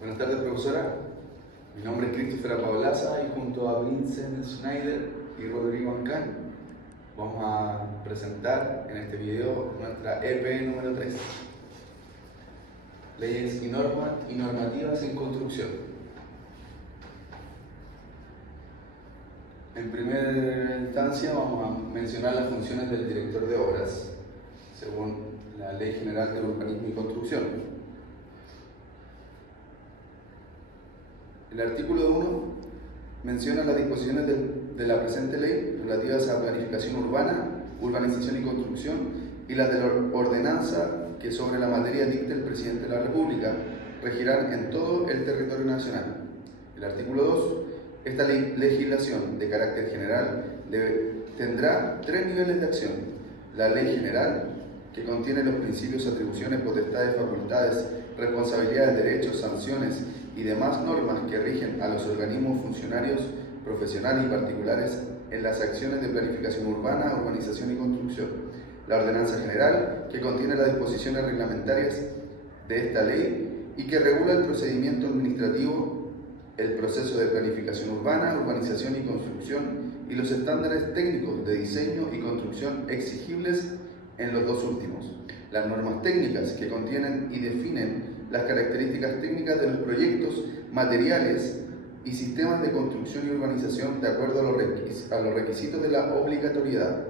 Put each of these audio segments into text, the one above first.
Buenas tardes, profesora. Mi nombre es Christopher Apaolaza y junto a Vincent Schneider y Rodrigo Ancán vamos a presentar en este video nuestra EP número 3, Leyes y normativas en construcción. En primera instancia vamos a mencionar las funciones del director de obras, según la Ley General de Urbanismo y Construcción. El artículo 1 menciona las disposiciones de la presente ley relativas a planificación urbana, urbanización y construcción y las de la ordenanza que sobre la materia dicte el presidente de la República regirán en todo el territorio nacional. El artículo 2, esta legislación de carácter general tendrá 3 niveles de acción: la ley general, que contiene los principios, atribuciones, potestades, facultades, responsabilidades, derechos, sanciones y demás normas que rigen a los organismos funcionarios, profesionales y particulares en las acciones de planificación urbana, urbanización y construcción. La ordenanza general, que contiene las disposiciones reglamentarias de esta ley y que regula el procedimiento administrativo, el proceso de planificación urbana, urbanización y construcción y los estándares técnicos de diseño y construcción exigibles en los dos últimos. Las normas técnicas, que contienen y definen las características técnicas de los proyectos, materiales y sistemas de construcción y urbanización de acuerdo a los requisitos de la obligatoriedad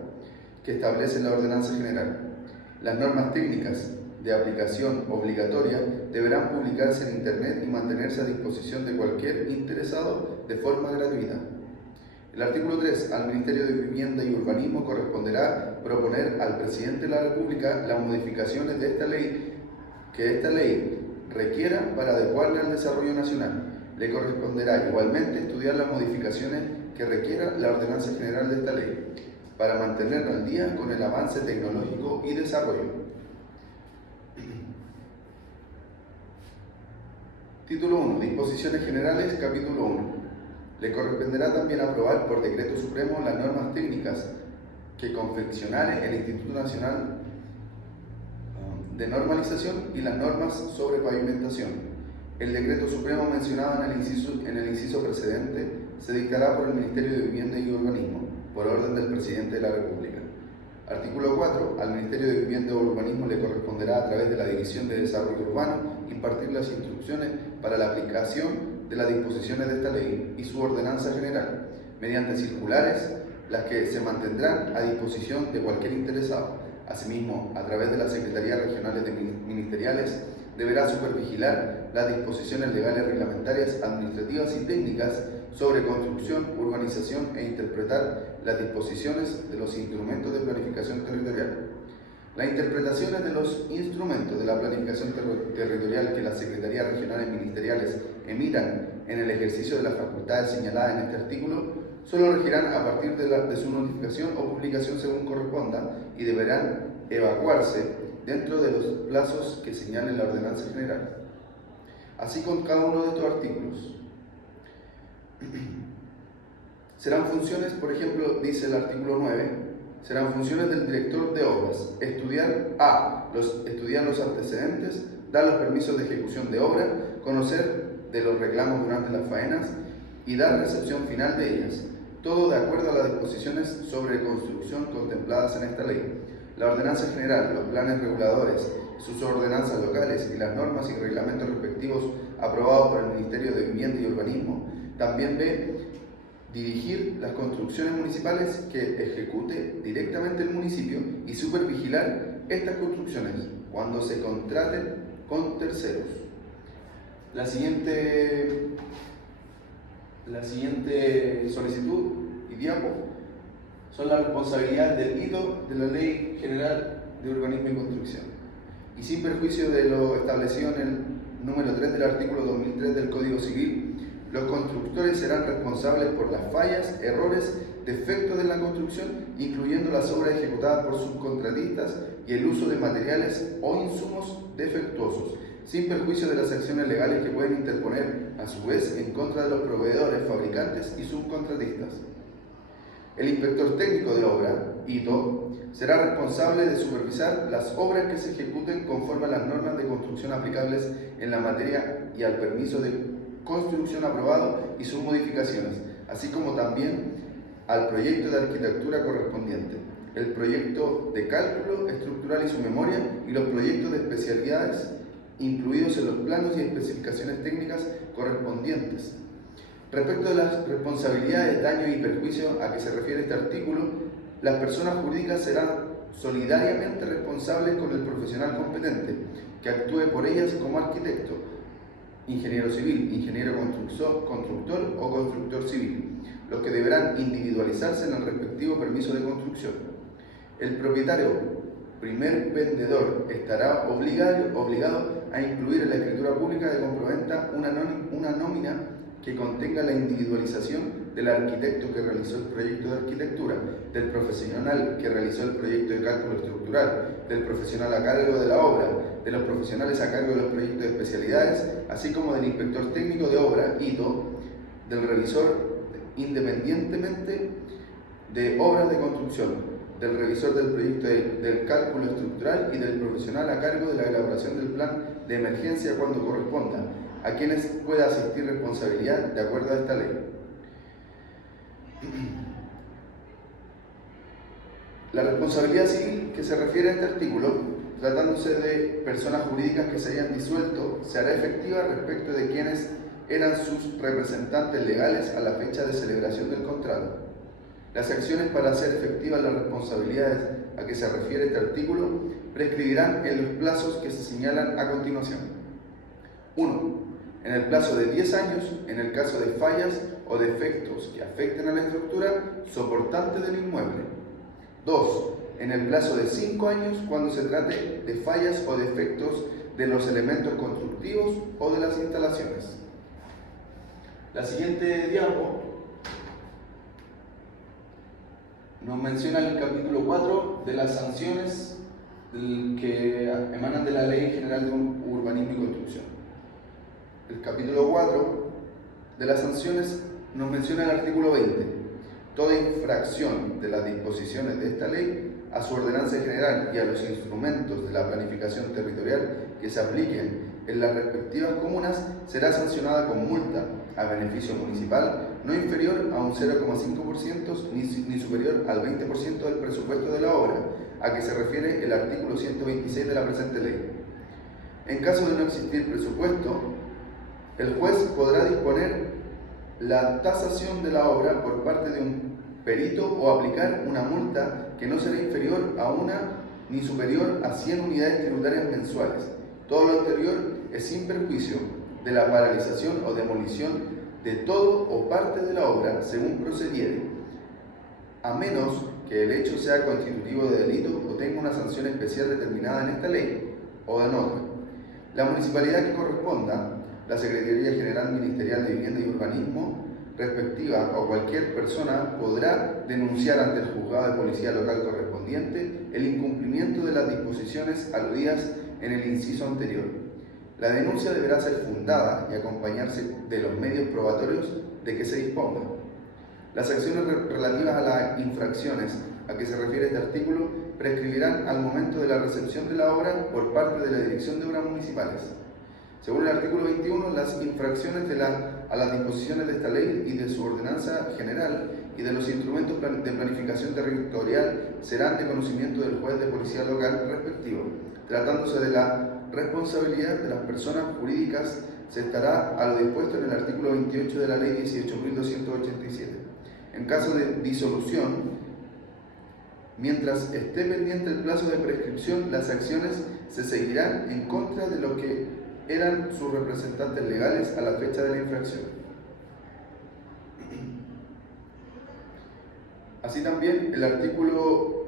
que establece la ordenanza general. Las normas técnicas de aplicación obligatoria deberán publicarse en Internet y mantenerse a disposición de cualquier interesado de forma gratuita. El artículo 3. Al Ministerio de Vivienda y Urbanismo corresponderá proponer al Presidente de la República las modificaciones de esta ley que esta ley requiera para adecuarla al desarrollo nacional. Le corresponderá igualmente estudiar las modificaciones que requiera la ordenanza general de esta ley para mantenerla al día con el avance tecnológico y desarrollo. Título 1. Disposiciones generales, capítulo 1. Le corresponderá también aprobar por decreto supremo las normas técnicas que confeccionare el Instituto Nacional de Normalización y las normas sobre pavimentación. El decreto supremo mencionado en el inciso precedente se dictará por el Ministerio de Vivienda y Urbanismo, por orden del Presidente de la República. Artículo 4. Al Ministerio de Vivienda y Urbanismo le corresponderá, a través de la División de Desarrollo Urbano, impartir las instrucciones para la aplicación de las disposiciones de esta ley y su ordenanza general, mediante circulares, las que se mantendrán a disposición de cualquier interesado. Asimismo, a través de las Secretarías Regionales Ministeriales, deberá supervigilar las disposiciones legales, reglamentarias, administrativas y técnicas sobre construcción, urbanización e interpretar las disposiciones de los instrumentos de planificación territorial. Las interpretaciones de los instrumentos de la planificación territorial que las Secretarías Regionales Ministeriales emitan en el ejercicio de las facultades señaladas en este artículo solo regirán a partir de su notificación o publicación según corresponda y deberán evacuarse dentro de los plazos que señale la ordenanza general. Así con cada uno de estos artículos. Serán funciones, por ejemplo, dice el artículo 9, serán funciones del director de obras: estudiar los antecedentes, dar los permisos de ejecución de obra, conocer de los reclamos durante las faenas y dar recepción final de ellas, todo de acuerdo a las disposiciones sobre construcción contempladas en esta ley. La ordenanza general, los planes reguladores, sus ordenanzas locales y las normas y reglamentos respectivos aprobados por el Ministerio de Vivienda y Urbanismo. También ve dirigir las construcciones municipales que ejecute directamente el municipio y supervigilar estas construcciones cuando se contraten con terceros. La siguiente solicitud y diapo son las responsabilidades del hito de la Ley General de Urbanismo y Construcción. Y sin perjuicio de lo establecido en el número 3 del artículo 2003 del Código Civil, los constructores serán responsables por las fallas, errores, defectos de la construcción, incluyendo las obras ejecutadas por subcontratistas y el uso de materiales o insumos defectuosos, sin perjuicio de las acciones legales que pueden interponer, a su vez, en contra de los proveedores, fabricantes y subcontratistas. El inspector técnico de obra, ITO, será responsable de supervisar las obras que se ejecuten conforme a las normas de construcción aplicables en la materia y al permiso de construcción aprobado y sus modificaciones, así como también al proyecto de arquitectura correspondiente, el proyecto de cálculo estructural y su memoria y los proyectos de especialidades incluidos en los planos y especificaciones técnicas correspondientes. Respecto de las responsabilidades, daño y perjuicio a que se refiere este artículo, las personas jurídicas serán solidariamente responsables con el profesional competente que actúe por ellas como arquitecto, ingeniero civil, ingeniero constructor o constructor civil, los que deberán individualizarse en el respectivo permiso de construcción. El propietario, primer vendedor, estará obligado a incluir en la escritura pública de compraventa una nómina que contenga la individualización del arquitecto que realizó el proyecto de arquitectura, del profesional que realizó el proyecto de cálculo estructural, del profesional a cargo de la obra, de los profesionales a cargo de los proyectos de especialidades, así como del inspector técnico de obra, ITO, del revisor independientemente de obras de construcción, del revisor del proyecto del cálculo estructural y del profesional a cargo de la elaboración del plan de emergencia cuando corresponda, a quienes pueda asistir responsabilidad de acuerdo a esta ley. La responsabilidad civil que se refiere a este artículo, tratándose de personas jurídicas que se hayan disuelto, se hará efectiva respecto de quienes eran sus representantes legales a la fecha de celebración del contrato. Las acciones para hacer efectivas las responsabilidades a que se refiere este artículo prescribirán en los plazos que se señalan a continuación. 1. En el plazo de 10 años, en el caso de fallas o defectos que afecten a la estructura soportante del inmueble. 2. En el plazo de 5 años, cuando se trate de fallas o defectos de los elementos constructivos o de las instalaciones. La siguiente diapo nos menciona el capítulo 4 de las sanciones que emanan de la Ley General de Urbanismo y Construcción. El capítulo 4 de las sanciones nos menciona el artículo 20. Toda infracción de las disposiciones de esta ley a su ordenanza general y a los instrumentos de la planificación territorial que se apliquen en las respectivas comunas será sancionada con multa a beneficio municipal no inferior a un 0,5% ni superior al 20% del presupuesto de la obra, a que se refiere el artículo 126 de la presente ley. En caso de no existir presupuesto, el juez podrá disponer la tasación de la obra por parte de un perito o aplicar una multa que no será inferior a una ni superior a 100 unidades tributarias mensuales. Todo lo anterior es sin perjuicio de la paralización o demolición de todo o parte de la obra según procediere, a menos que el hecho sea constitutivo de delito o tenga una sanción especial determinada en esta ley o en otra. La municipalidad que corresponda, la Secretaría General Ministerial de Vivienda y Urbanismo respectiva o cualquier persona podrá denunciar ante el juzgado de policía local correspondiente el incumplimiento de las disposiciones aludidas en el inciso anterior. La denuncia deberá ser fundada y acompañarse de los medios probatorios de que se disponga. Las acciones relativas a las infracciones a que se refiere este artículo prescribirán al momento de la recepción de la obra por parte de la Dirección de Obras Municipales. Según el artículo 21, las infracciones a las disposiciones de esta ley y de su ordenanza general y de los instrumentos de planificación territorial serán de conocimiento del juez de policía local respectivo. Tratándose de la responsabilidad de las personas jurídicas, se estará a lo dispuesto en el artículo 28 de la ley 18.287. En caso de disolución, mientras esté pendiente el plazo de prescripción, las acciones se seguirán en contra de lo que eran sus representantes legales a la fecha de la infracción. Así también el artículo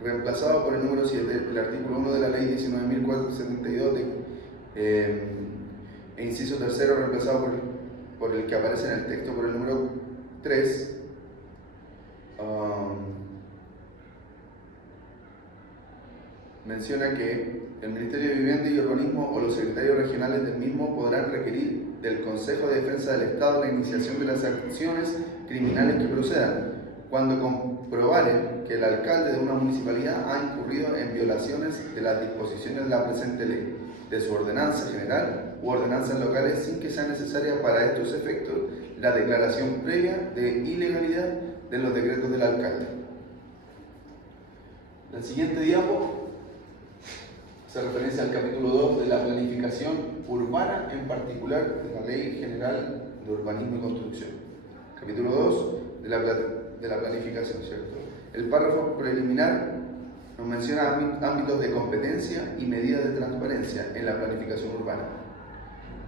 reemplazado por el número 7, el artículo 1 de la ley 19.472 e inciso tercero reemplazado por el que aparece en el texto por el número 3, menciona que el Ministerio de Vivienda y Urbanismo o los secretarios regionales del mismo podrán requerir del Consejo de Defensa del Estado la iniciación de las acciones criminales que procedan, cuando comprobaren que el alcalde de una municipalidad ha incurrido en violaciones de las disposiciones de la presente ley, de su ordenanza general u ordenanzas locales, sin que sea necesaria para estos efectos la declaración previa de ilegalidad de los decretos del alcalde. El siguiente diapo hace referencia al capítulo 2 de la planificación urbana, en particular de la Ley General de Urbanismo y Construcción. Capítulo 2 de la planificación, ¿cierto? El párrafo preliminar nos menciona ámbitos de competencia y medidas de transparencia en la planificación urbana.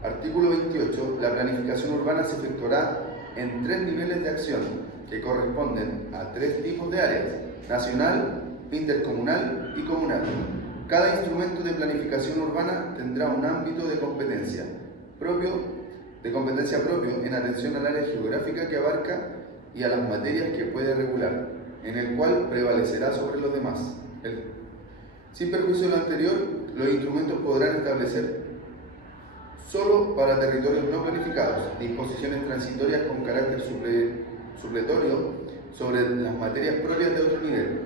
Artículo 28. La planificación urbana se efectuará en 3 niveles de acción que corresponden a 3 tipos de áreas: nacional, intercomunal y comunal. Cada instrumento de planificación urbana tendrá un ámbito de competencia propio en atención al área geográfica que abarca y a las materias que puede regular, en el cual prevalecerá sobre los demás. Sin perjuicio de lo anterior, los instrumentos podrán establecer solo para territorios no planificados disposiciones transitorias con carácter supletorio sobre las materias propias de otro nivel,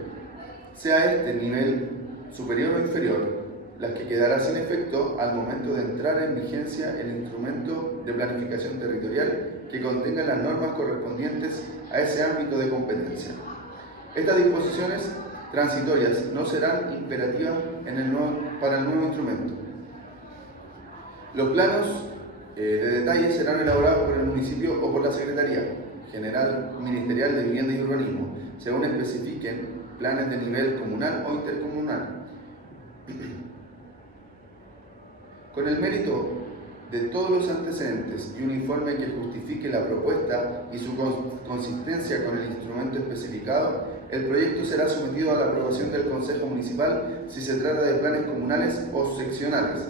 sea este nivel superior o inferior, las que quedará sin efecto al momento de entrar en vigencia el instrumento de planificación territorial que contenga las normas correspondientes a ese ámbito de competencia. Estas disposiciones transitorias no serán imperativas para el nuevo instrumento. Los planos de detalle serán elaborados por el municipio o por la Secretaría General Ministerial de Vivienda y Urbanismo, según especifiquen planes de nivel comunal o intercomunal. Con el mérito de todos los antecedentes y un informe que justifique la propuesta y su consistencia con el instrumento especificado, el proyecto será sometido a la aprobación del Consejo Municipal si se trata de planes comunales o seccionales,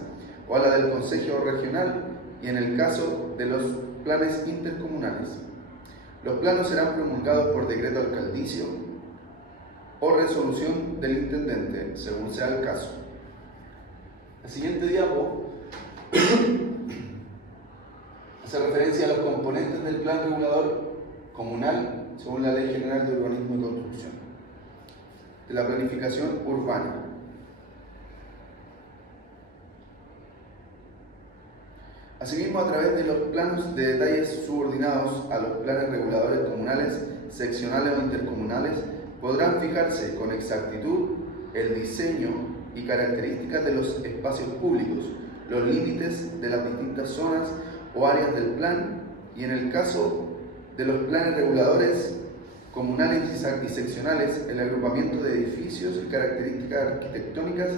o a la del Consejo Regional y en el caso de los planes intercomunales. Los planos serán promulgados por decreto alcaldicio o resolución del intendente, según sea el caso. El siguiente diapo hace referencia a los componentes del plan regulador comunal, según la Ley General de Urbanismo y Construcción, de la planificación urbana. Asimismo, a través de los planos de detalles subordinados a los planes reguladores comunales, seccionales o intercomunales, podrán fijarse con exactitud el diseño y características de los espacios públicos, los límites de las distintas zonas o áreas del plan y, en el caso de los planes reguladores comunales y seccionales, el agrupamiento de edificios y características arquitectónicas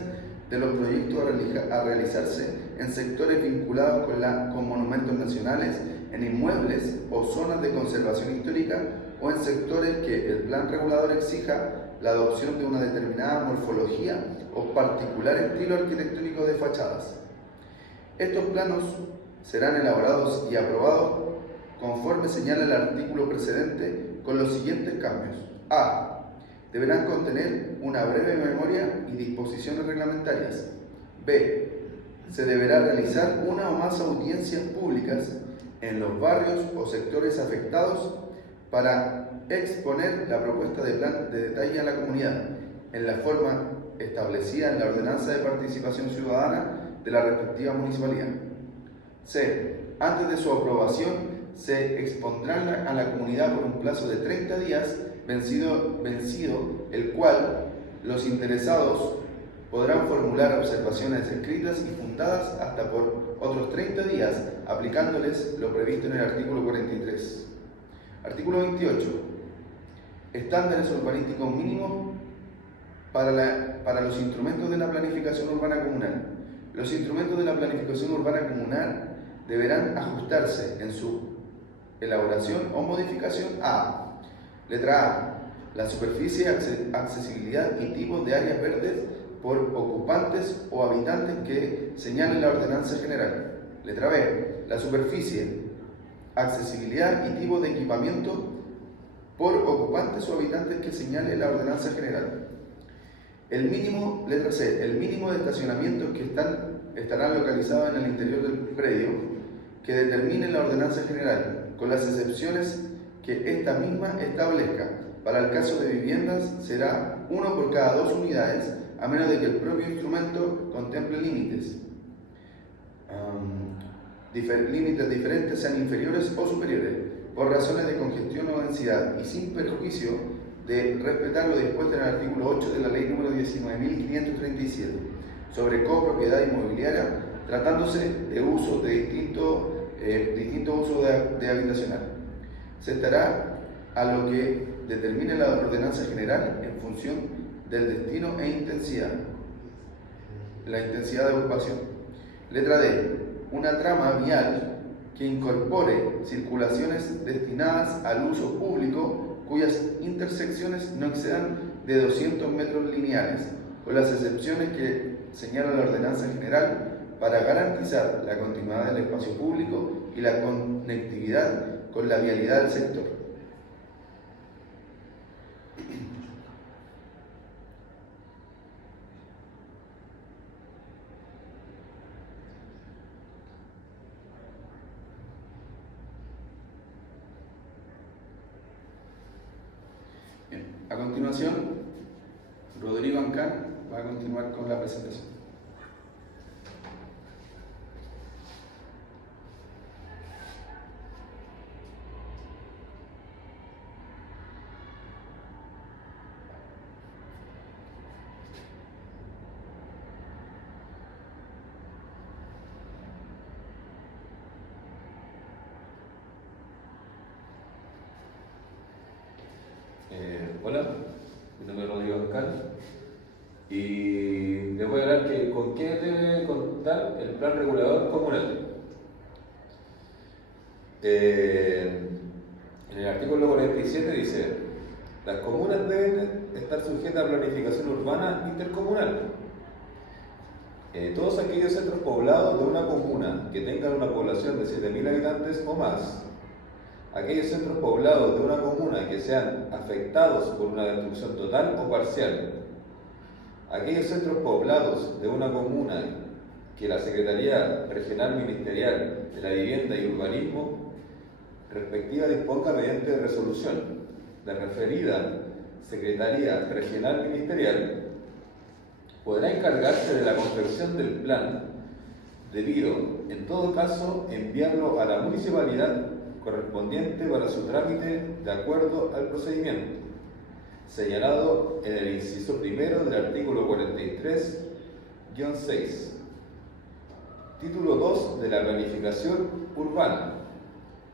de los proyectos a realizarse en sectores vinculados con monumentos nacionales, en inmuebles o zonas de conservación histórica o en sectores que el plan regulador exija la adopción de una determinada morfología o particular estilo arquitectónico de fachadas. Estos planos serán elaborados y aprobados conforme señala el artículo precedente con los siguientes cambios. A. Deberán contener una breve memoria y disposiciones reglamentarias. B. Se deberá realizar una o más audiencias públicas en los barrios o sectores afectados para exponer la propuesta de plan de detalle a la comunidad en la forma establecida en la ordenanza de participación ciudadana de la respectiva municipalidad. C. Antes de su aprobación se expondrán a la comunidad por un plazo de 30 días vencido el cual los interesados podrán formular observaciones escritas y fundadas hasta por otros 30 días, aplicándoles lo previsto en el artículo 43. Artículo 28. Estándares urbanísticos mínimos para los instrumentos de la planificación urbana comunal. Los instrumentos de la planificación urbana comunal deberán ajustarse en su elaboración o modificación a: letra A, la superficie, accesibilidad y tipos de áreas verdes por ocupantes o habitantes que señale la ordenanza general. Letra B, la superficie, accesibilidad y tipo de equipamiento por ocupantes o habitantes que señale la ordenanza general. El mínimo, letra C, el mínimo de estacionamientos que estarán localizados en el interior del predio que determine la ordenanza general, con las excepciones que esta misma establezca, Para el caso de viviendas será 1 por cada 2 unidades, a menos de que el propio instrumento contemple límites. Límites diferentes sean inferiores o superiores, por razones de congestión o densidad, y sin perjuicio de respetar lo dispuesto en el artículo 8 de la Ley número 19.537 sobre copropiedad inmobiliaria, tratándose de uso de distinto uso de habitacional. Se estará a lo que determine la ordenanza general en función del destino e intensidad, la intensidad de ocupación. Letra D. Una trama vial que incorpore circulaciones destinadas al uso público cuyas intersecciones no excedan de 200 metros lineales, con las excepciones que señala la ordenanza general para garantizar la continuidad del espacio público y la conectividad con la vialidad del sector. Bien, a continuación, Rodrigo Ancán va a continuar con la presentación. Hola, mi nombre es Rodrigo Ancán y les voy a hablar con qué debe contar el plan regulador comunal. En el artículo 47 dice: las comunas deben estar sujetas a planificación urbana intercomunal. Todos aquellos centros poblados de una comuna que tengan una población de 7.000 habitantes o más, aquellos centros poblados de una comuna que sean afectados por una destrucción total o parcial, aquellos centros poblados de una comuna que la Secretaría Regional Ministerial de la Vivienda y Urbanismo respectiva disponga mediante resolución. La referida Secretaría Regional Ministerial podrá encargarse de la confección del plan, debido, en todo caso, enviarlo a la municipalidad correspondiente para su trámite de acuerdo al procedimiento señalado en el inciso primero del artículo 43-6, título 2 de la planificación urbana,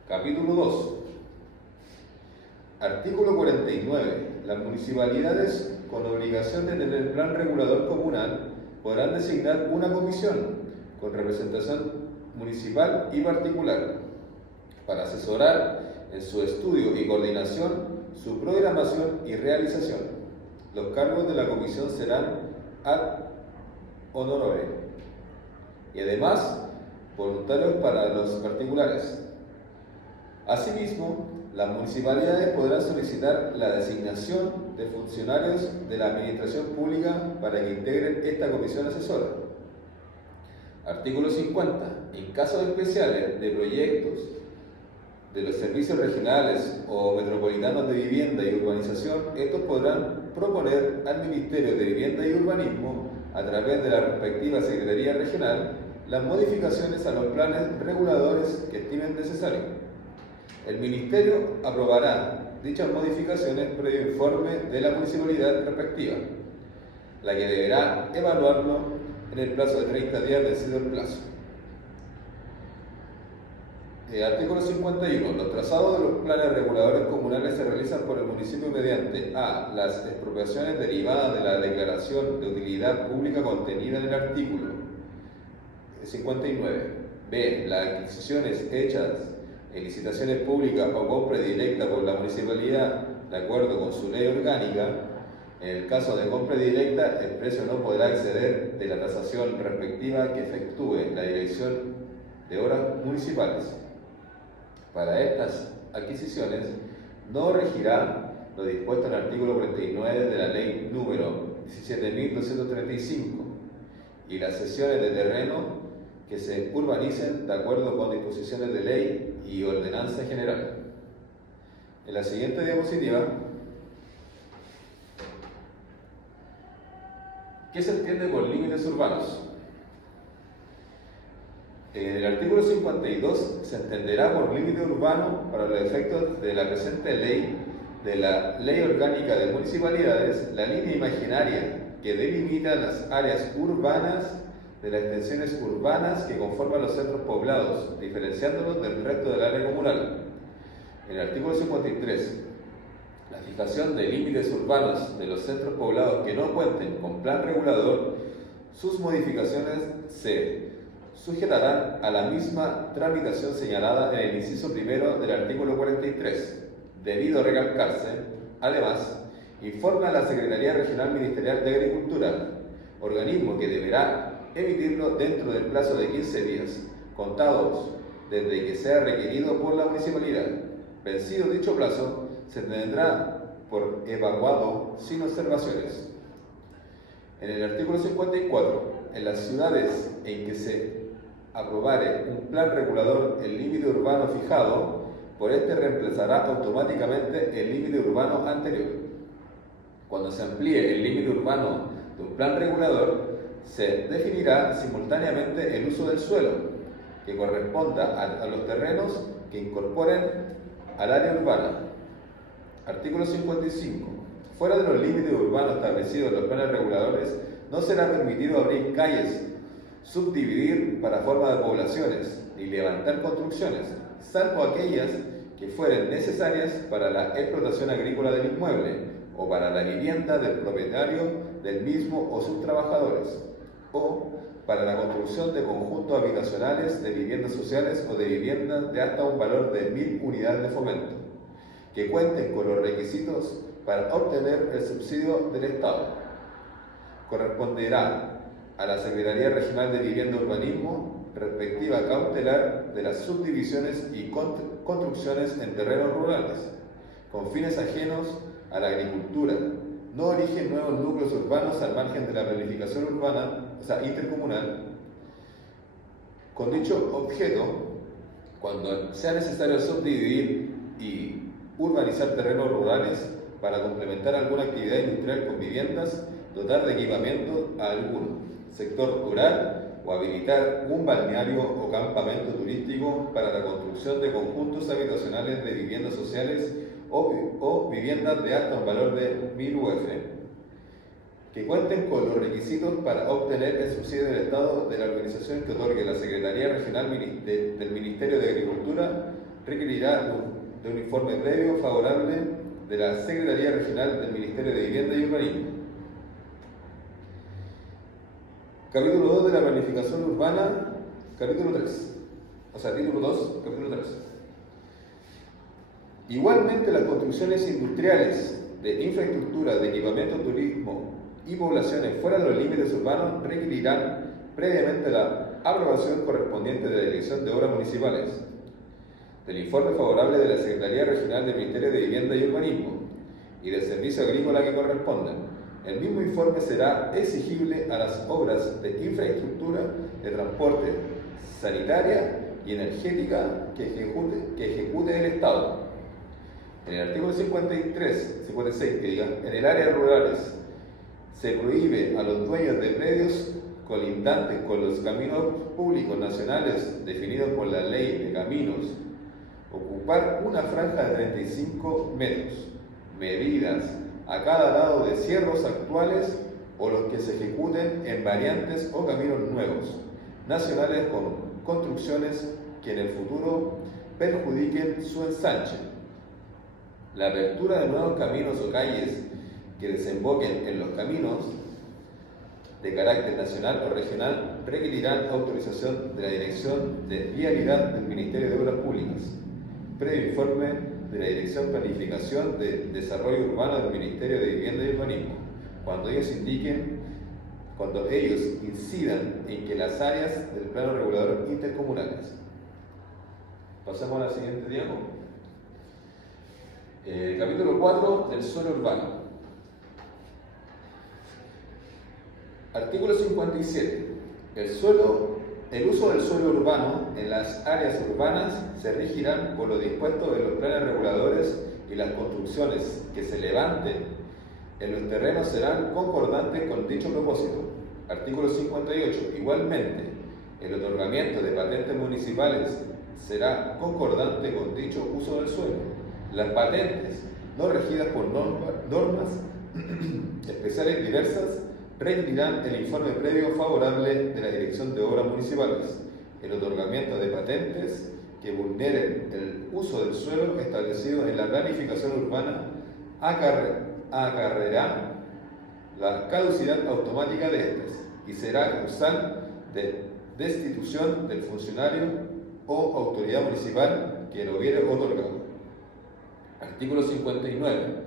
capítulo 2. Artículo 49. Las municipalidades con obligación de tener plan regulador comunal podrán designar una comisión con representación municipal y particular para asesorar en su estudio y coordinación, su programación y realización. Los cargos de la comisión serán ad honorem y además voluntarios para los particulares. Asimismo, las municipalidades podrán solicitar la designación de funcionarios de la administración pública para que integren esta comisión asesora. Artículo 50. En casos especiales de proyectos de los servicios regionales o metropolitanos de vivienda y urbanización, estos podrán proponer al Ministerio de Vivienda y Urbanismo, a través de la respectiva Secretaría Regional, las modificaciones a los planes reguladores que estimen necesario. El Ministerio aprobará dichas modificaciones previo informe de la municipalidad respectiva, la que deberá evaluarlo en el plazo de 30 días vencido el plazo. Artículo 51. Los trazados de los planes reguladores comunales se realizan por el municipio mediante a. Las expropiaciones derivadas de la declaración de utilidad pública contenida en el artículo 59. B. Las adquisiciones hechas en licitaciones públicas o compra directa por la municipalidad de acuerdo con su ley orgánica. En el caso de compra directa, el precio no podrá exceder de la tasación respectiva que efectúe la Dirección de Obras Municipales. Para estas adquisiciones no regirá lo dispuesto en el artículo 49 de la Ley número 17.235 y las cesiones de terreno que se urbanicen de acuerdo con disposiciones de ley y ordenanza general. En la siguiente diapositiva ¿Qué se entiende por límites urbanos? En el artículo 52 se entenderá por límite urbano, para los efectos de la presente ley, de la Ley Orgánica de Municipalidades, la línea imaginaria que delimita las áreas urbanas de las extensiones urbanas que conforman los centros poblados, diferenciándolos del resto del área comunal. En el artículo 53, la fijación de límites urbanos de los centros poblados que no cuenten con plan regulador, sus modificaciones se sujetarán a la misma tramitación señalada en el inciso primero del artículo 43, debido recalcarse, además, informa a la Secretaría Regional Ministerial de Agricultura, organismo que deberá emitirlo dentro del plazo de 15 días, contados desde que sea requerido por la municipalidad. Vencido dicho plazo, se tendrá por evacuado sin observaciones. En el artículo 54, en las ciudades en que se aprobare un plan regulador el límite urbano fijado, por este reemplazará automáticamente el límite urbano anterior. Cuando se amplíe el límite urbano de un plan regulador, se definirá simultáneamente el uso del suelo, que corresponda a los terrenos que incorporen al área urbana. Artículo 55. Fuera de los límites urbanos establecidos en los planes reguladores, no será permitido abrir calles, subdividir para forma de poblaciones, ni levantar construcciones, salvo aquellas que fueren necesarias para la explotación agrícola del inmueble o para la vivienda del propietario del mismo o sus trabajadores, o para la construcción de conjuntos habitacionales, de viviendas sociales o de viviendas de hasta un valor de 1000 unidades de fomento, que cuenten con los requisitos para obtener el subsidio del Estado. Corresponderá a la Secretaría Regional de Vivienda y Urbanismo respectiva cautelar de las subdivisiones y construcciones en terrenos rurales, con fines ajenos a la agricultura, no origen nuevos núcleos urbanos al margen de la planificación urbana, intercomunal, con dicho objeto, cuando sea necesario subdividir y urbanizar terrenos rurales para complementar alguna actividad industrial con viviendas, dotar de equipamiento a algún sector rural o habilitar un balneario o campamento turístico para la construcción de conjuntos habitacionales de viviendas sociales o viviendas de hasta un valor de 1000 UF, que cuenten con los requisitos para obtener el subsidio del Estado de la organización que otorgue la Secretaría Regional del Ministerio de Agricultura, requerirá de un informe previo favorable de la Secretaría Regional del Ministerio de Vivienda y Urbanismo. Capítulo 2 de la planificación urbana, capítulo 3. Título 2, capítulo 3. Igualmente, las construcciones industriales de infraestructura, de equipamiento, turismo y poblaciones fuera de los límites urbanos requerirán previamente la aprobación correspondiente de la Dirección de Obras Municipales, del informe favorable de la Secretaría Regional del Ministerio de Vivienda y Urbanismo y del Servicio Agrícola que correspondan. El mismo informe será exigible a las obras de infraestructura, de transporte, sanitaria y energética que ejecute el Estado. En el artículo 56, en el área rurales se prohíbe a los dueños de predios colindantes con los caminos públicos nacionales definidos por la Ley de Caminos ocupar una franja de 35 metros, medidas a cada lado de cierros actuales o los que se ejecuten en variantes o caminos nuevos, nacionales con construcciones que en el futuro perjudiquen su ensanche. La apertura de nuevos caminos o calles que desemboquen en los caminos de carácter nacional o regional requerirán autorización de la Dirección de Vialidad del Ministerio de Obras Públicas, previo informe de la Dirección Planificación de Desarrollo Urbano del Ministerio de Vivienda y Urbanismo, cuando ellos incidan en que las áreas del plano regulador intercomunales. Pasamos a la siguiente diapo. Capítulo 4 del suelo urbano. Artículo 57. El uso del suelo urbano en las áreas urbanas se regirán por lo dispuesto de los planes reguladores y las construcciones que se levanten en los terrenos serán concordantes con dicho propósito. Artículo 58. Igualmente, el otorgamiento de patentes municipales será concordante con dicho uso del suelo. Las patentes no regidas por normas especiales diversas requerirán el informe previo favorable de la Dirección de Obras Municipales. El otorgamiento de patentes que vulneren el uso del suelo establecido en la planificación urbana acarreará la caducidad automática de estas y será causal de destitución del funcionario o autoridad municipal que lo hubiere otorgado. Artículo 59.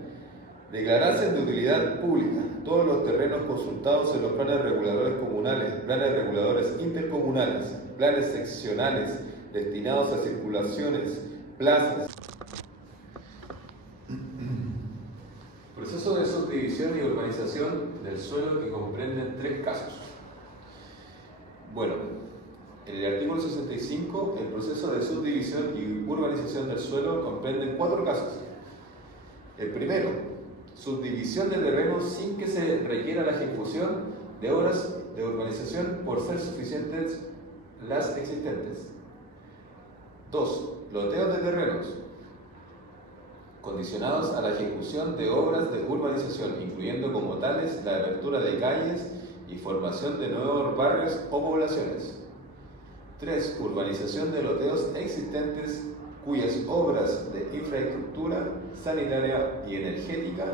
Declararse de utilidad pública todos los terrenos consultados en los planes reguladores comunales, planes reguladores intercomunales, planes seccionales destinados a circulaciones, plazas. Proceso de subdivisión y urbanización del suelo que comprenden 3 casos. Bueno, en el artículo 65, el proceso de subdivisión y urbanización del suelo comprende 4 casos. El primero, subdivisión de terrenos sin que se requiera la ejecución de obras de urbanización por ser suficientes las existentes. 2. Loteos de terrenos condicionados a la ejecución de obras de urbanización, incluyendo como tales la apertura de calles y formación de nuevos barrios o poblaciones. 3. Urbanización de loteos existentes cuyas obras de infraestructura sanitaria y energética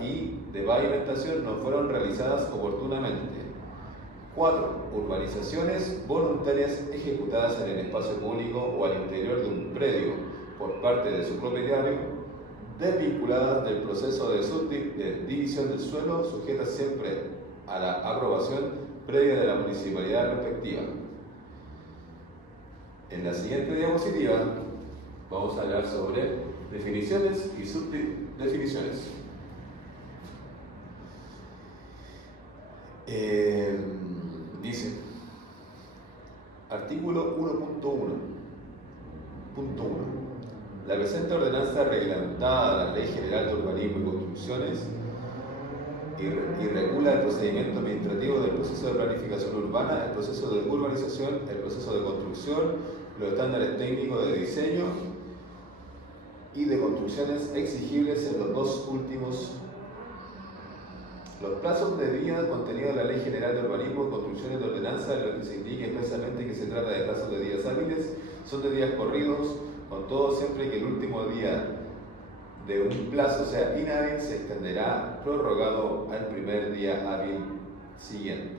y de pavimentación no fueron realizadas oportunamente. 4. Urbanizaciones voluntarias ejecutadas en el espacio público o al interior de un predio por parte de su propietario, desvinculadas del proceso de división del suelo, sujetas siempre a la aprobación previa de la municipalidad respectiva. En la siguiente diapositiva vamos a hablar sobre definiciones y subdefiniciones. Dice, artículo 1.1. La presente ordenanza reglamentada de la Ley General de Urbanismo y Construcciones y regula el procedimiento administrativo del proceso de planificación urbana, el proceso de urbanización, el proceso de construcción, los estándares técnicos de diseño y de construcciones exigibles en los 2 últimos. Los plazos de día contenidos en la Ley General de Urbanismo y Construcciones de Ordenanza, en los que se indique expresamente que se trata de plazos de días hábiles, son de días corridos, con todo siempre que el último día de un plazo sea inhábil, se extenderá prorrogado al primer día hábil siguiente.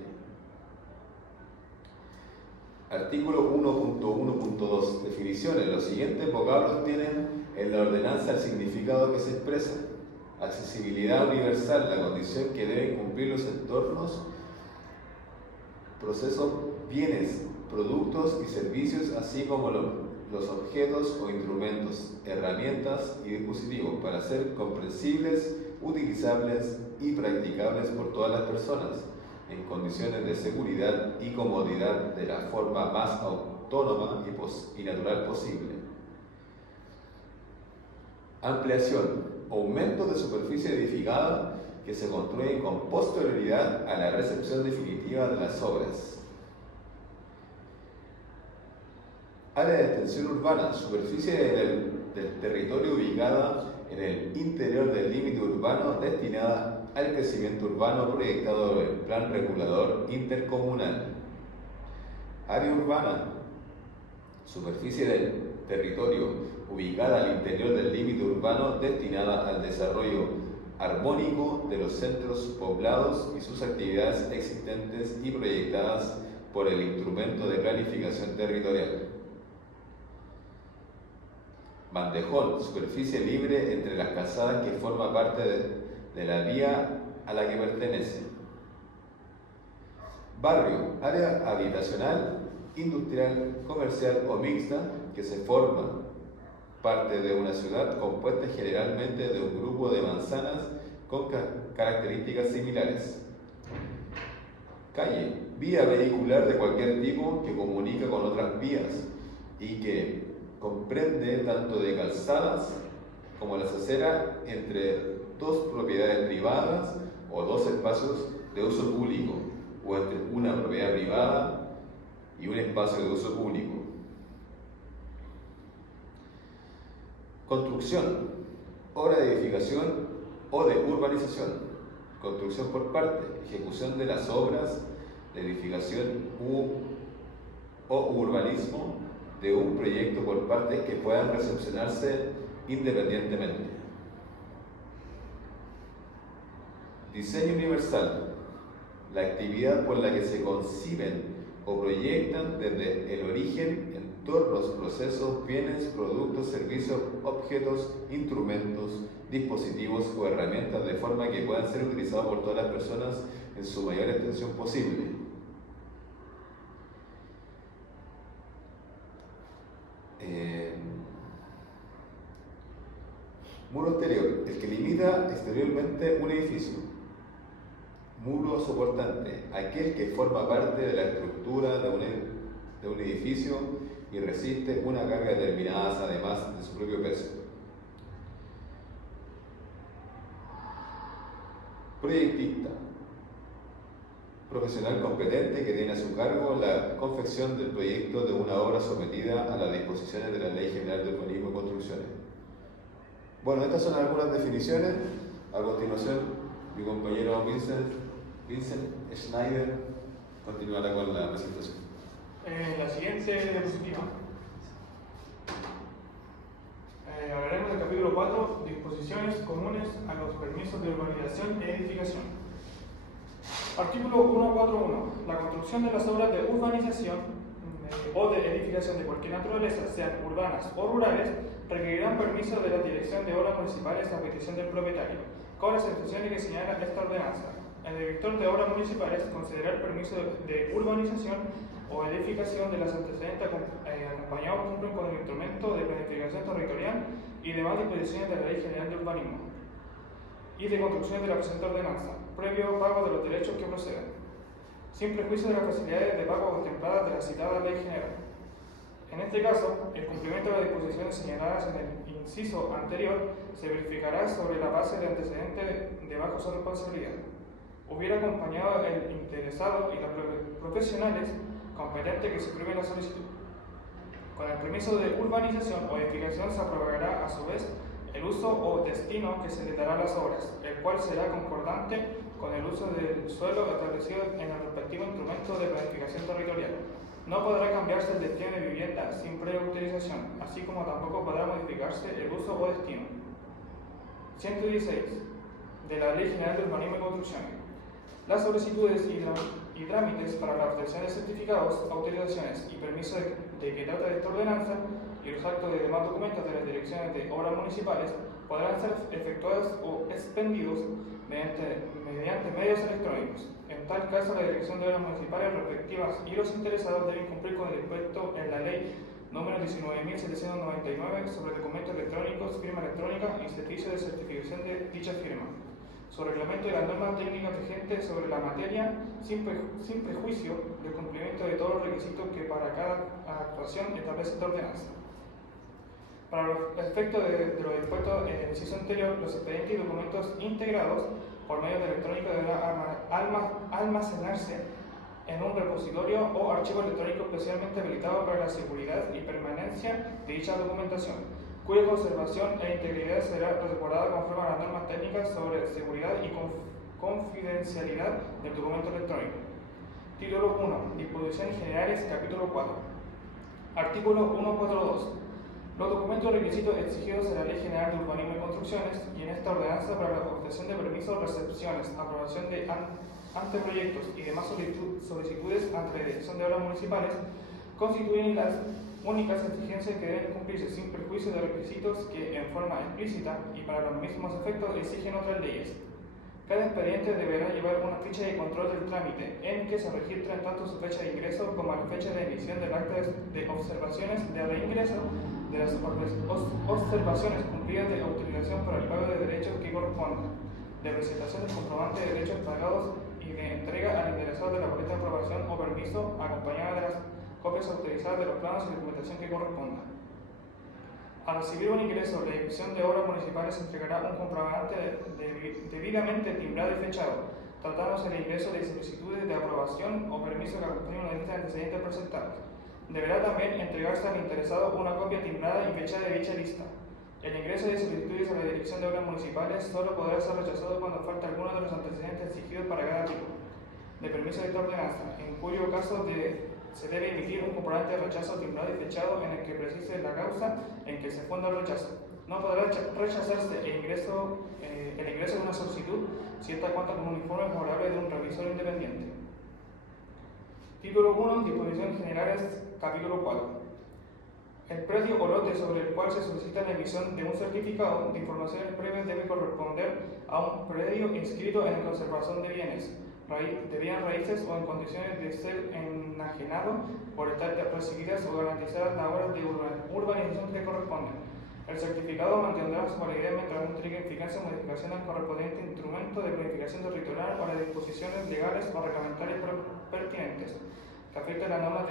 Artículo 1.1.2. Definiciones. Los siguientes vocablos tienen en la ordenanza el significado que se expresa. Accesibilidad universal, la condición que deben cumplir los entornos, procesos, bienes, productos y servicios, así como los objetos o instrumentos, herramientas y dispositivos, para ser comprensibles, utilizables y practicables por todas las personas, en condiciones de seguridad y comodidad de la forma más autónoma y natural posible. Ampliación. Aumento de superficie edificada que se construye con posterioridad a la recepción definitiva de las obras. Área de extensión urbana. Superficie del territorio ubicada en el interior del límite urbano destinada al crecimiento urbano proyectado en el Plan Regulador Intercomunal. Área urbana. Superficie del territorio ubicada al interior del límite urbano destinada al desarrollo armónico de los centros poblados y sus actividades existentes y proyectadas por el instrumento de planificación territorial. Bandejón, superficie libre entre las calzadas que forma parte de la vía a la que pertenece. Barrio, área habitacional, industrial, comercial o mixta que se forma parte de una ciudad compuesta generalmente de un grupo de manzanas con características similares. Calle, vía vehicular de cualquier tipo que comunica con otras vías y que comprende tanto de calzadas como las aceras entre dos propiedades privadas o dos espacios de uso público, o entre una propiedad privada y un espacio de uso público. Construcción, obra de edificación o de urbanización. Construcción por parte, ejecución de las obras de edificación o urbanismo de un proyecto por partes que puedan recepcionarse independientemente. Diseño universal, la actividad por la que se conciben o proyectan desde el origen, entornos, procesos, bienes, productos, servicios, objetos, instrumentos, dispositivos o herramientas de forma que puedan ser utilizados por todas las personas en su mayor extensión posible. Muro exterior, el que limita exteriormente un edificio. Muro soportante, aquel que forma parte de la estructura de un edificio y resiste una carga determinada además de su propio peso. Proyectista, profesional competente que tiene a su cargo la confección del proyecto de una obra sometida a las disposiciones de la Ley General de Urbanismo y Construcciones. Bueno, estas son algunas definiciones. A continuación, mi compañero Vincent Schneider continuará con la presentación. La siguiente diapositiva. Hablaremos del capítulo 4, disposiciones comunes a los permisos de urbanización e edificación. Artículo 141. La construcción de las obras de urbanización o de edificación de cualquier naturaleza, sean urbanas o rurales, requerirán permiso de la Dirección de Obras Municipales a petición del propietario, con las excepciones que señala esta ordenanza. El director de Obras Municipales concederá el permiso de urbanización o edificación de las antecedentes acompañados cumplen con el instrumento de planificación territorial y demás disposiciones de la Ley General de Urbanismo y de construcción de la presente ordenanza, previo pago de los derechos que procedan, sin prejuicio de las facilidades de pago contempladas de la citada Ley General. En este caso, el cumplimiento de las disposiciones señaladas en el inciso anterior se verificará sobre la base de antecedentes de bajo su responsabilidad. Hubiera acompañado el interesado y los profesionales competentes que se prueben la solicitud. Con el permiso de urbanización o edificación se aprobará a su vez el uso o destino que se le dará a las obras, el cual será concordante con el uso del suelo establecido en el respectivo instrumento de planificación territorial. No podrá cambiarse el destino de vivienda sin previa autorización, así como tampoco podrá modificarse el uso o destino. 116. De la Ley General de Urbanismo y Construcción. Las solicitudes y trámites para la obtención de certificados, autorizaciones y permisos de que trata de esta ordenanza y los actos de demás documentos de las direcciones de obras municipales podrán ser efectuados o expendidos mediante medios electrónicos. En tal caso, la Dirección de Obras Municipales respectivas y los interesados deben cumplir con el dispuesto en la Ley número 19.799 sobre documentos electrónicos, firma electrónica y servicio de certificación de dicha firma, su reglamento y las normas técnicas vigentes sobre la materia, sin prejuicio del cumplimiento de todos los requisitos que para cada actuación establece esta ordenanza. Para los efectos de lo dispuesto en el inciso anterior, los expedientes y documentos integrados por medio de electrónico deberán almacenarse en un repositorio o archivo electrónico especialmente habilitado para la seguridad y permanencia de dicha documentación, cuya conservación e integridad será resguardada conforme a las normas técnicas sobre seguridad y confidencialidad del documento electrónico. Título 1. Disposiciones Generales, capítulo 4. Artículo 142. Los documentos requisitos exigidos en la Ley General de Urbanismo y Construcciones y en esta ordenanza para la obtención de permisos, recepciones, aprobación de anteproyectos y demás solicitudes ante la Dirección de Obras Municipales constituyen las únicas exigencias que deben cumplirse sin perjuicio de requisitos que en forma explícita y para los mismos efectos exigen otras leyes. Cada expediente deberá llevar una ficha de control del trámite en que se registren tanto su fecha de ingreso como la fecha de emisión del acta de observaciones de reingreso, de las observaciones cumplidas de autorización para el pago de derechos que correspondan, de presentación del comprobante de derechos pagados y de entrega al interesado de la boleta de aprobación o permiso acompañada de las copias autorizadas de los planos y documentación que corresponda. Al recibir un ingreso, la Dirección de Obras Municipales entregará un comprobante debidamente timbrado y fechado, tratándose del ingreso de solicitudes de aprobación o permiso que acompañen una lista de antecedentes presentados. Deberá también entregarse al interesado una copia timbrada y fechada de dicha lista. El ingreso de solicitudes a la Dirección de Obras Municipales solo podrá ser rechazado cuando falte alguno de los antecedentes exigidos para cada tipo de permiso de esta ordenanza, en cuyo caso se debe emitir un comprobante de rechazo timbrado y fechado en el que precise la causa en que se funda el rechazo. No podrá rechazarse el ingreso de una solicitud si esta cuenta con un informe favorable de un revisor independiente. Título 1. Disposiciones generales. Capítulo 4. El predio o lote sobre el cual se solicita la emisión de un certificado de informaciones previas debe corresponder a un predio inscrito en la conservación de bienes raíces o en condiciones de ser enajenado por estar recibidas o garantizadas las obras de urbanización que corresponden. El certificado mantendrá su validez mientras no entregue eficacia o modificación al correspondiente instrumento de planificación territorial o las disposiciones legales o reglamentarias pertinentes que afecten las normas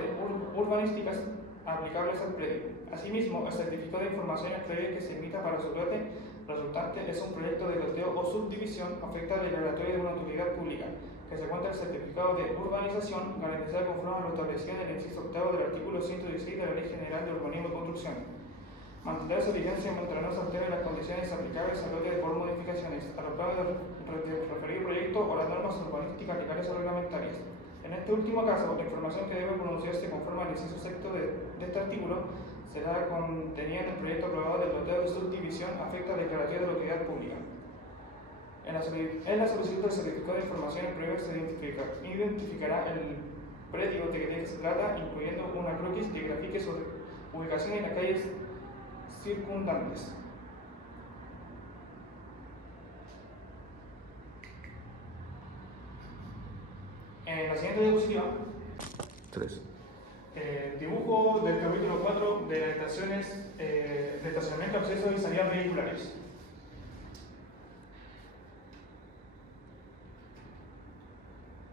urbanísticas aplicables al predio. Asimismo, el certificado de informaciones previas que se emita para su lote resultante es un proyecto de loteo o subdivisión afecta a la declaratoria de una utilidad pública, que se cuenta el certificado de urbanización garantizada conforme a lo establecido en el inciso octavo del artículo 116 de la Ley General de Urbanismo y Construcción. Mantendrá su vigencia mientras no se alteren las condiciones aplicables al lote por modificaciones a los planes del referido proyecto o las normas urbanísticas legales o reglamentarias. En este último caso, la información que debe pronunciarse conforme al inciso sexto de este artículo será contenida en el proyecto aprobado del loteo de subdivisión afecta a la declaratoria de la utilidad pública. En la solicitud del certificado de informaciones previas se identificará el predio de que se trata, incluyendo una croquis que grafique su ubicación en las calles circundantes. En la siguiente diapositiva, 3. Dibujo del capítulo 4 de las estaciones de estacionamiento, acceso y salida vehiculares.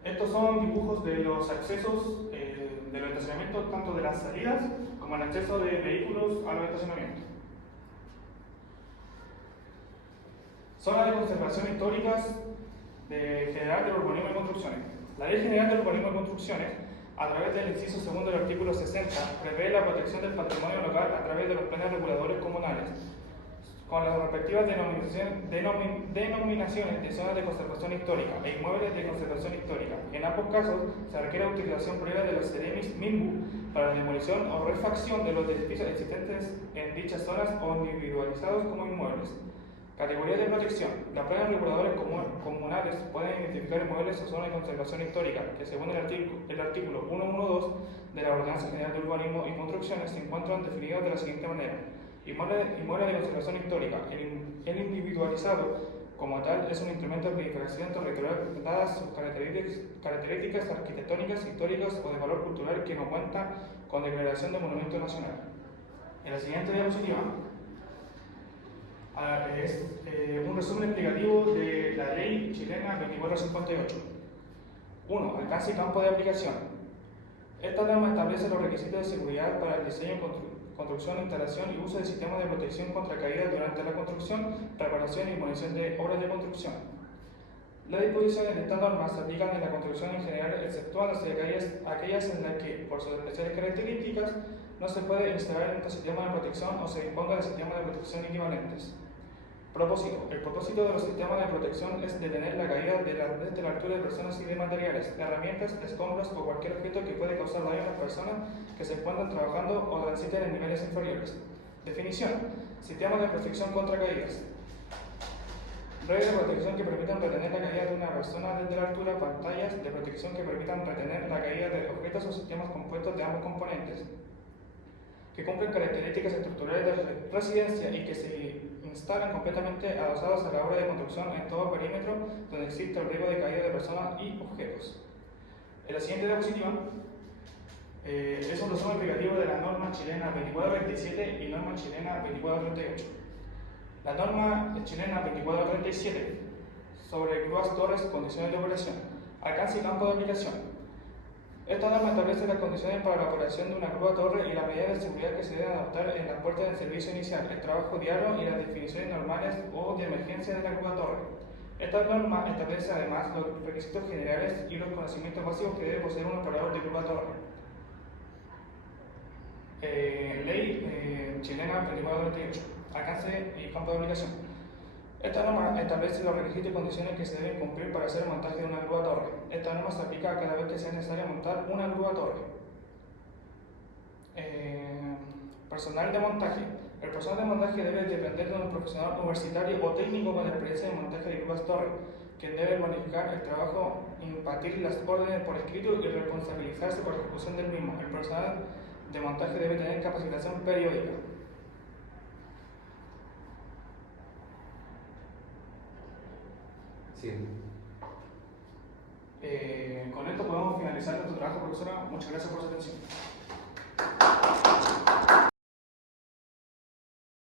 Estos son dibujos de los accesos de los estacionamientos, tanto de las salidas como el acceso de vehículos a los estacionamientos. Zonas de conservación históricas general del urbanismo y construcciones. La Ley General del Urbanismo y Construcciones, a través del inciso segundo del artículo 60, prevé la protección del patrimonio local a través de los planes reguladores comunales, con las respectivas denominaciones de zonas de conservación histórica e inmuebles de conservación histórica. En ambos casos, se requiere utilización previa de los CEREMIS MIMBU para la demolición o refacción de los edificios existentes en dichas zonas o individualizados como inmuebles. Categorías de protección. Los planes reguladores comunales pueden identificar inmuebles o zonas de conservación histórica que, según el artículo 112 de la Ordenanza General de Urbanismo y Construcciones, se encuentran definidos de la siguiente manera. Inmueble de conservación histórica. El individualizado, como tal, es un instrumento de planificación territorial dadas sus características arquitectónicas, históricas o de valor cultural que no cuenta con declaración de monumento nacional. En la siguiente diapositiva es un resumen explicativo de la Ley Chilena 2458. 1. Alcance y campo de aplicación. Esta norma establece los requisitos de seguridad para el diseño, construcción, instalación y uso de sistemas de protección contra caídas durante la construcción, reparación y demolición de obras de construcción. Las disposiciones de esta norma se aplican en la construcción en general, exceptuándose aquellas en las que, por sus especiales características, no se puede instalar un sistema de protección o se disponga de sistemas de protección equivalentes. Propósito. El propósito de los sistemas de protección es detener la caída desde la altura de personas y de materiales, herramientas, escombros o cualquier objeto que puede causar daño a las personas que se encuentran trabajando o transiten en niveles inferiores. Definición. Sistemas de protección contra caídas. Redes de protección que permitan retener la caída de una persona desde la altura, pantallas de protección que permitan retener la caída de objetos o sistemas compuestos de ambos componentes, que cumplen características estructurales de residencia y que se instalan completamente adosados a la obra de construcción en todo perímetro donde existe el riesgo de caída de personas y objetos. En la siguiente diapositiva es un resumen explicativo de la norma chilena 2437 y norma chilena 2438. La norma chilena 2437 sobre grúas, torres, condiciones de operación, alcance y campo de aplicación. Esta norma establece las condiciones para la operación de una grúa torre y las medidas de seguridad que se deben adoptar en las puertas del servicio inicial, el trabajo diario y las definiciones normales o de emergencia de la grúa torre. Esta norma establece además los requisitos generales y los conocimientos básicos que debe poseer un operador de grúa torre. Ley chilena 2498, alcance y campo de aplicación. Esta norma establece los requisitos y condiciones que se deben cumplir para hacer el montaje de una grúa torre. Esta norma se aplica cada vez que sea necesario montar una grúa torre. Personal de montaje. El personal de montaje debe depender de un profesional universitario o técnico con experiencia en montaje de grúas torre, quien debe planificar el trabajo, impartir las órdenes por escrito y responsabilizarse por la ejecución del mismo. El personal de montaje debe tener capacitación periódica. Sí. Con esto podemos finalizar nuestro trabajo, profesora. Muchas gracias por su atención.